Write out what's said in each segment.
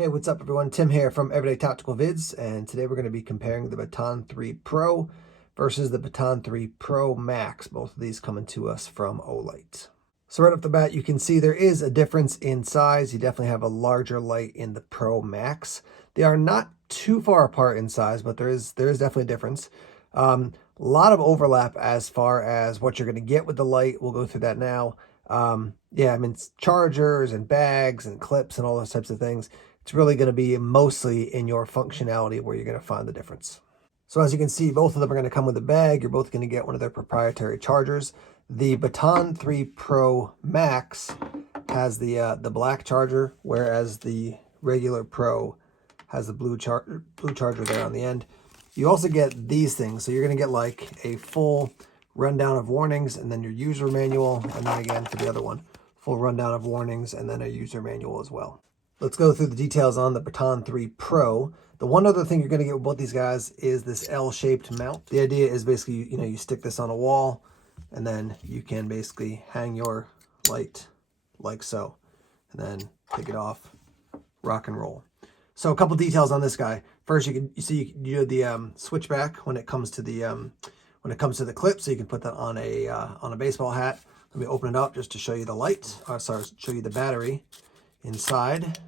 Hey, what's up everyone? Tim here from Everyday Tactical Vids, and today we're going to be comparing the Baton 3 Pro versus the Baton 3 Pro Max. Both of these coming to us from Olight. So right off the bat, you can see there is a difference in size. You definitely have a larger light in the Pro Max. They are not too far apart in size, but there is definitely a difference. A lot of overlap as far as what you're going to get with the light. We'll go through that now. Yeah, I mean, chargers and bags and clips and all those types of things. It's really going to be mostly in your functionality where you're going to find the difference. So as you can see, both of them are going to come with a bag. You're both going to get one of their proprietary chargers. The Baton 3 Pro Max has the black charger, whereas the regular Pro has the blue charger there on the end. You also get these things. So you're going to get like a full rundown of warnings and then your user manual. And then again for the other one, full rundown of warnings and then a user manual as well. Let's go through the details on the Baton 3 Pro. The one other thing you're going to get with both these guys is this L-shaped mount. The idea is basically, you stick this on a wall and then you can basically hang your light like so and then take it off, rock and roll. So a couple details on this guy. First, you do the switchback when it comes to the clip, so you can put that on a baseball hat. Let me open it up just to show you the light. Show you the battery inside.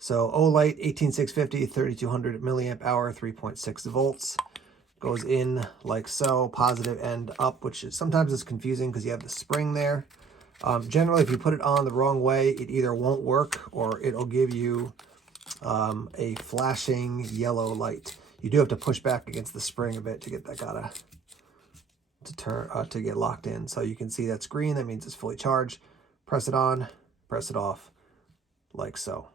So Olight 18650, 3200 milliamp hour, 3.6 volts. Goes in like so, positive end up, which sometimes is confusing because you have the spring there. Generally, if you put it on the wrong way, it either won't work or it'll give you a flashing yellow light. You do have to push back against the spring a bit to get that to get locked in. So you can see that's green. That means it's fully charged. Press it on, press it off, like so.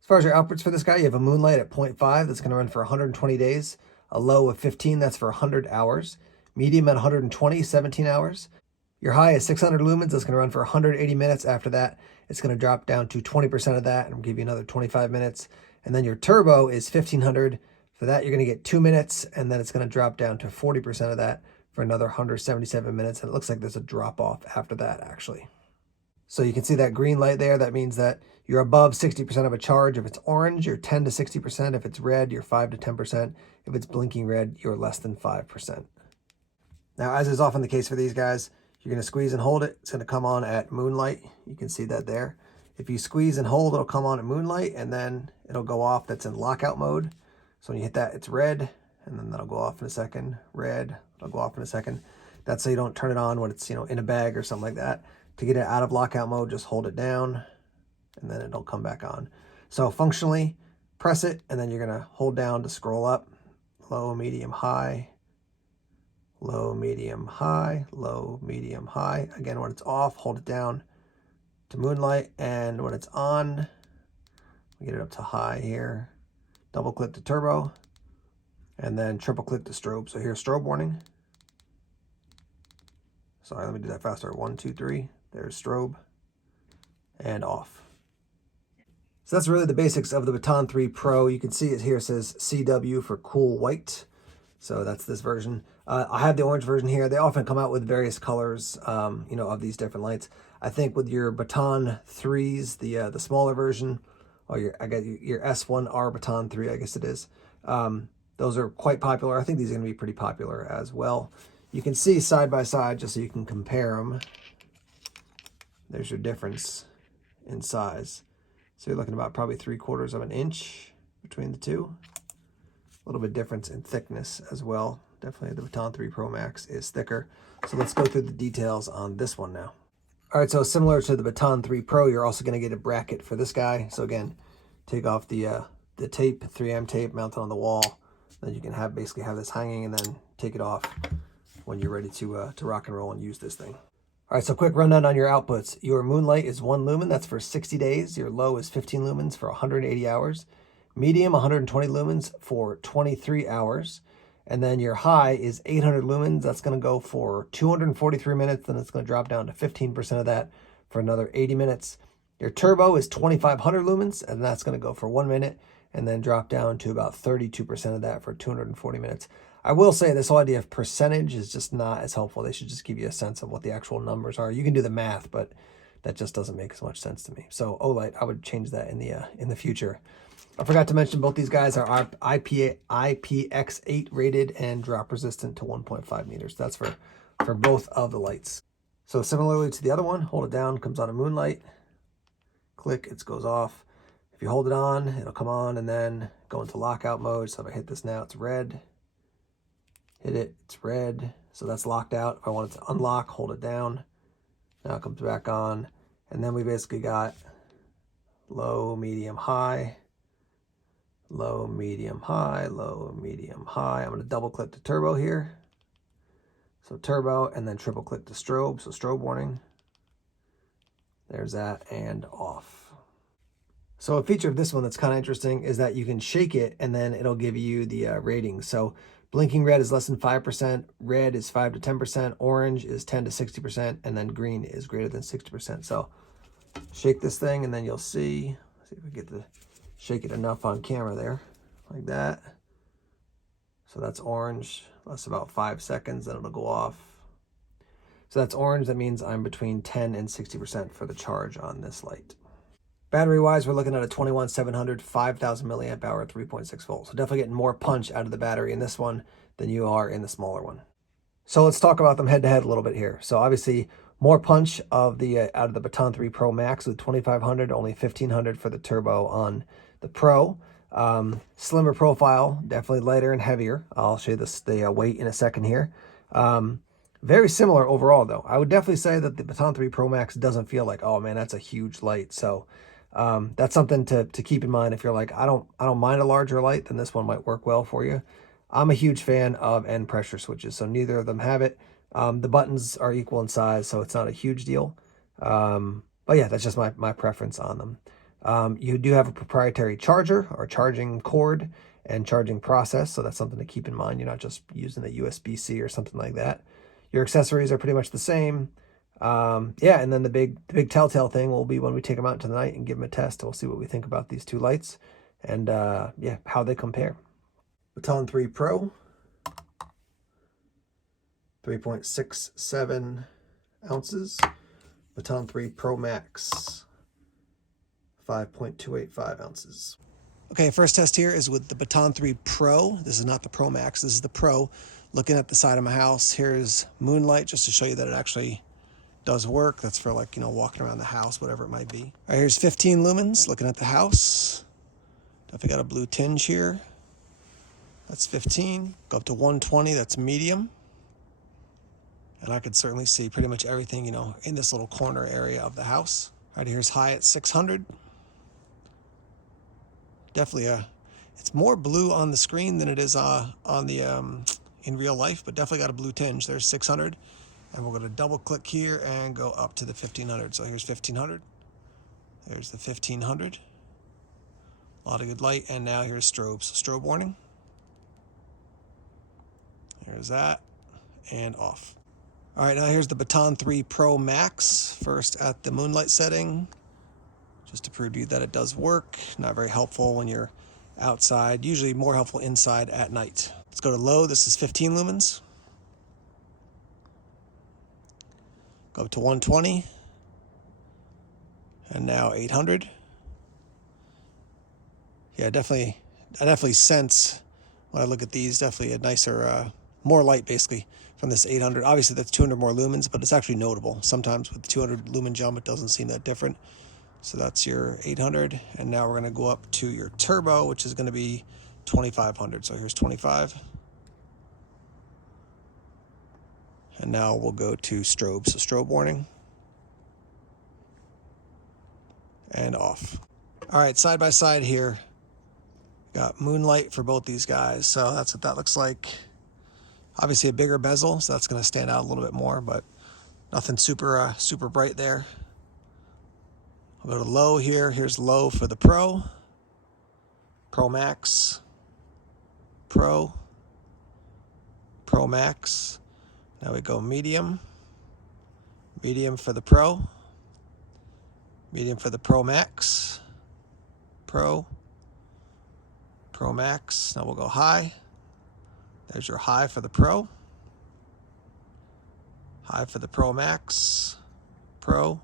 As far as your outputs for this guy, you have a moonlight at 0.5 that's going to run for 120 days, a low of 15, that's for 100 hours, medium at 120, 17 hours. Your high is 600 lumens, that's going to run for 180 minutes. After that, it's going to drop down to 20% of that and give you another 25 minutes. And then your turbo is 1500. For that, you're going to get 2 minutes, and then it's going to drop down to 40% of that for another 177 minutes. And it looks like there's a drop off after that, actually. So you can see that green light there. That means that you're above 60% of a charge. If it's orange, you're 10 to 60%. If it's red, you're 5 to 10%. If it's blinking red, you're less than 5%. Now, as is often the case for these guys, you're going to squeeze and hold it. It's going to come on at moonlight. You can see that there. If you squeeze and hold, it'll come on at moonlight, and then it'll go off. That's in lockout mode. So when you hit that, it's red, and then that'll go off in a second. Red, it'll go off in a second. That's so you don't turn it on when it's, in a bag or something like that. To get it out of lockout mode, just hold it down, and then it'll come back on. So functionally, press it, and then you're going to hold down to scroll up. Low, medium, high. Low, medium, high. Low, medium, high. Again, when it's off, hold it down to moonlight, and when it's on, we get it up to high here. Double click to turbo, and then triple click to strobe. So here's strobe warning. Sorry, let me do that faster. 1, 2, 3. There's strobe, and off. So that's really the basics of the Baton 3 Pro. You can see it here, it says CW for cool white. So that's this version. I have the orange version here. They often come out with various colors, of these different lights. I think with your Baton 3s, the smaller version, or your S1R Baton 3, I guess it is. Those are quite popular. I think these are going to be pretty popular as well. You can see side by side just so you can compare them. There's your difference in size. So you're looking about probably 3/4 of an inch between the two. A little bit difference in thickness as well. Definitely the Baton 3 Pro Max is thicker. So let's go through the details on this one now. All right, so similar to the Baton 3 Pro, you're also going to get a bracket for this guy. So again, take off the tape, 3M tape, mount it on the wall. Then you can basically have this hanging and then take it off when you're ready to rock and roll and use this thing. All right, so quick rundown on your outputs. Your moonlight is 1 lumen, that's for 60 days. Your low is 15 lumens for 180 hours. Medium, 120 lumens for 23 hours. And then your high is 800 lumens. That's going to go for 243 minutes. Then it's going to drop down to 15% of that for another 80 minutes. Your turbo is 2500 lumens, and that's going to go for 1 minute and then drop down to about 32% of that for 240 minutes. I will say this whole idea of percentage is just not as helpful. They should just give you a sense of what the actual numbers are. You can do the math, but that just doesn't make as much sense to me. So Olight, I would change that in the future. I forgot to mention both these guys are IPX8 rated and drop resistant to 1.5 meters. That's for both of the lights. So similarly to the other one, hold it down, comes on a moonlight. Click, it goes off. If you hold it on, it'll come on and then go into lockout mode. So if I hit this now, it's red. Hit it, it's red. So that's locked out. If I want it to unlock, hold it down. Now it comes back on. And then we basically got low, medium, high. Low, medium, high, low, medium, high. I'm going to double click the turbo here. So turbo, and then triple click the strobe. So strobe warning. There's that, and off. So a feature of this one that's kind of interesting is that you can shake it and then it'll give you the rating. So blinking red is less than 5%, red is 5 to 10%, orange is 10 to 60%, and then green is greater than 60%. So shake this thing and then you'll see if we get to shake it enough on camera there, like that. So that's orange, that's about 5 seconds, then it'll go off. So that's orange, that means I'm between 10 and 60% for the charge on this light. Battery-wise, we're looking at a 21700, 5000 milliamp hour, 3.6 volts. So definitely getting more punch out of the battery in this one than you are in the smaller one. So let's talk about them head-to-head a little bit here. So obviously, more punch of the out of the Baton 3 Pro Max with 2500, only 1500 for the turbo on the Pro. Slimmer profile, definitely lighter and heavier. I'll show you the weight in a second here. Very similar overall, though. I would definitely say that the Baton 3 Pro Max doesn't feel like, oh man, that's a huge light. So that's something to keep in mind. If you're like, I don't mind a larger light, then this one might work well for you. I'm a huge fan of end pressure switches, so neither of them have it. The buttons are equal in size, so it's not a huge deal. But yeah, that's just my preference on them. You do have a proprietary charger or charging cord and charging process, so that's something to keep in mind. You're not just using a USB-C or something like that. Your accessories are pretty much the same. Yeah, and then the big telltale thing will be when we take them out tonight and give them a test. We'll see what we think about these two lights and yeah, how they compare. Baton 3 Pro, 3.67 ounces. Baton 3 Pro Max, 5.285 ounces. Okay, first test here is with the Baton 3 Pro. This is not the Pro Max, this is the Pro. Looking at the side of my house, here's moonlight, just to show you that it actually does work. That's for, like, you know, walking around the house, whatever it might be. All right, here's 15 lumens, looking at the house. Definitely got a blue tinge here. That's 15. Go up to 120, that's medium. And I could certainly see pretty much everything, you know, in this little corner area of the house. All right, here's high at 600. Definitely it's more blue on the screen than it is on the in real life, but definitely got a blue tinge. There's 600, and we're going to double click here and go up to the 1500. So here's 1500. There's the 1500. A lot of good light, and now here's strobes. So strobe warning. There's that, and off. All right, now here's the Baton 3 Pro Max. First at the moonlight setting, just to prove to you that it does work. Not very helpful when you're outside, usually more helpful inside at night. Let's go to low. This is 15 lumens. Go up to 120. And now 800. Yeah, I definitely sense when I look at these, definitely a nicer, more light basically from this 800. Obviously that's 200 more lumens, but it's actually notable. Sometimes with the 200 lumen jump, it doesn't seem that different. So that's your 800, and now we're going to go up to your turbo, which is going to be 2500. So here's 25. And now we'll go to strobe. So strobe warning. And off. All right, side by side here. Got moonlight for both these guys. So that's what that looks like. Obviously a bigger bezel, so that's going to stand out a little bit more, but nothing super bright there. I'll go to low here. Here's low for the Pro. Pro Max. Pro. Pro Max. Now we go medium. Medium for the Pro. Medium for the Pro Max. Pro. Pro Max. Now we'll go high. There's your high for the Pro. High for the Pro Max. Pro.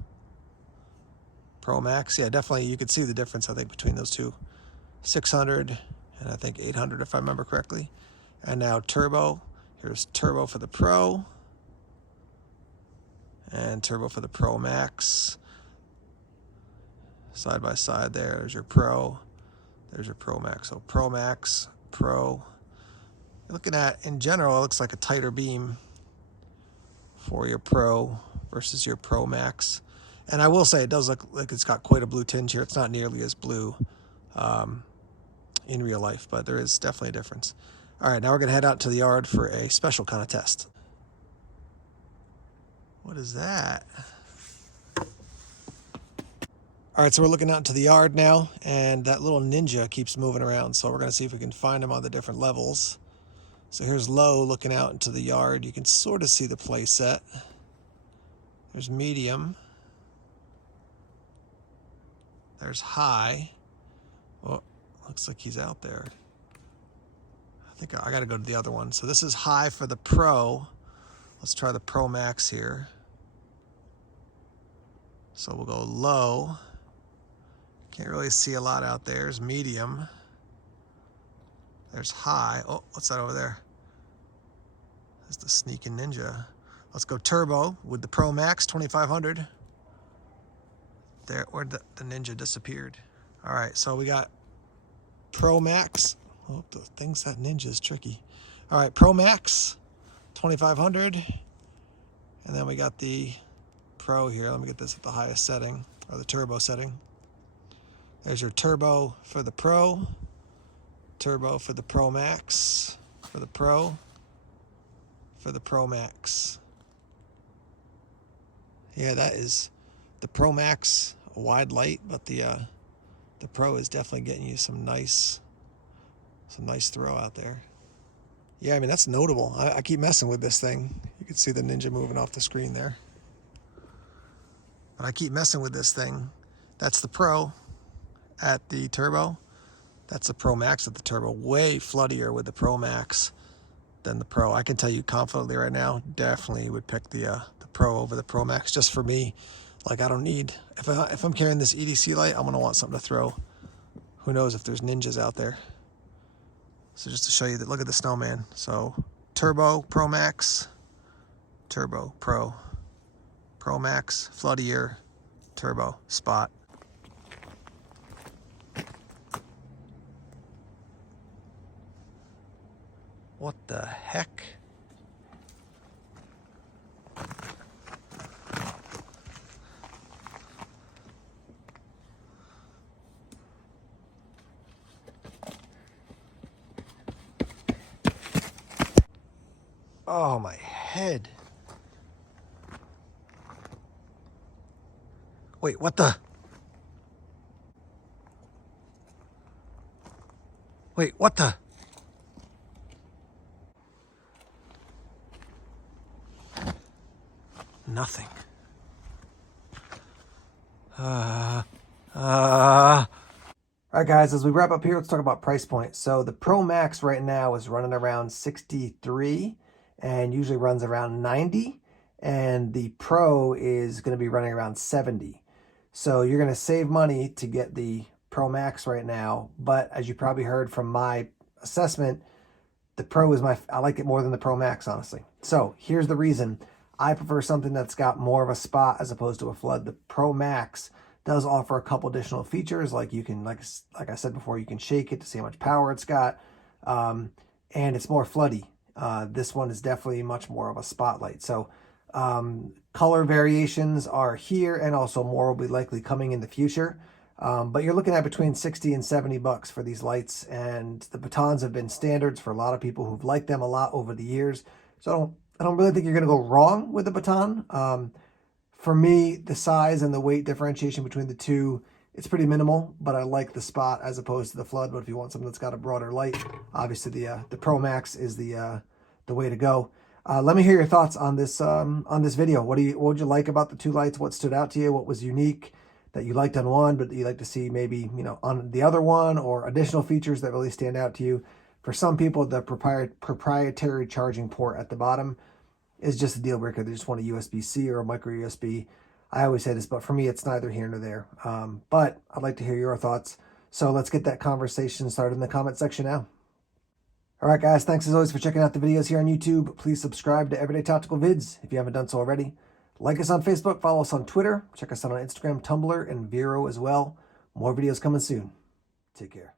Pro Max. Yeah, definitely you could see the difference, I think, between those two. 600 and I think 800 if I remember correctly. And now Turbo. Here's Turbo for the Pro. And Turbo for the Pro Max. Side by side there's your Pro. There's your Pro Max. So Pro Max, Pro. You're looking at, in general, it looks like a tighter beam for your Pro versus your Pro Max. And I will say it does look like it's got quite a blue tinge here. It's not nearly as blue in real life, but there is definitely a difference. All right, now we're going to head out to the yard for a special kind of test. What is that? All right, so we're looking out into the yard now, and that little ninja keeps moving around, so we're going to see if we can find him on the different levels. So here's low looking out into the yard. You can sort of see the play set. There's medium. There's high. Oh, looks like he's out there. I think I got to go to the other one. So this is high for the Pro. Let's try the Pro Max here. So we'll go low. Can't really see a lot out there. There's medium. There's high. Oh, what's that over there? That's the sneaking ninja. Let's go turbo with the Pro Max 2500. There, where'd the ninja disappeared? All right, so we got Pro Max. Oh, the things that ninja is tricky. All right, Pro Max 2500. And then we got the Pro here. Let me get this at the highest setting, or the turbo setting. There's your turbo for the Pro. Turbo for the Pro Max. For the Pro. For the Pro Max. Yeah, that is the Pro Max, a wide light, but the Pro is definitely getting you some nice throw out there. Yeah, I mean, that's notable. I keep messing with this thing. You can see the ninja moving off the screen there. But I keep messing with this thing. That's the Pro at the turbo. That's the Pro Max at the turbo. Way floodier with the Pro Max than the Pro. I can tell you confidently right now, definitely would pick the Pro over the Pro Max. Just for me, like, I don't need, if I'm carrying this EDC light, I'm gonna want something to throw. Who knows if there's ninjas out there. So just to show you that, look at the snowman. So turbo, Pro Max, turbo, Pro, Pro Max, floodier, turbo, spot. What the heck? Oh, my head. Wait, what the? Wait, what the? Nothing. All right, guys, as we wrap up here, let's talk about price point. So the Pro Max right now is running around 63 and usually runs around 90. And the Pro is going to be running around 70. So you're going to save money to get the Pro Max right now. But as you probably heard from my assessment, the Pro is I like it more than the Pro Max, honestly. So here's the reason. I prefer something that's got more of a spot as opposed to a flood. The Pro Max does offer a couple additional features, like you can, like I said before, you can shake it to see how much power it's got, and it's more floody. This one is definitely much more of a spotlight. So color variations are here, and also more will be likely coming in the future. But you're looking at between 60 and 70 bucks for these lights, and the batons have been standards for a lot of people who've liked them a lot over the years. So I don't really think you're going to go wrong with the baton. For me, the size and the weight differentiation between the two, it's pretty minimal, but I like the spot as opposed to the flood. But if you want something that's got a broader light, obviously the Pro Max is the way to go. Let me hear your thoughts on this video. What would you like about the two lights? What stood out to you? What was unique that you liked on one, but you'd like to see maybe, you know, on the other one, or additional features that really stand out to you? For some people, the proprietary charging port at the bottom is just a deal breaker. They just want a USB-C or a micro USB. I always say this, but for me, it's neither here nor there. But I'd like to hear your thoughts. So let's get that conversation started in the comment section now. All right, guys, thanks as always for checking out the videos here on YouTube. Please subscribe to Everyday Tactical Vids if you haven't done so already. Like us on Facebook, follow us on Twitter, check us out on Instagram, Tumblr, and Vero as well. More videos coming soon. Take care.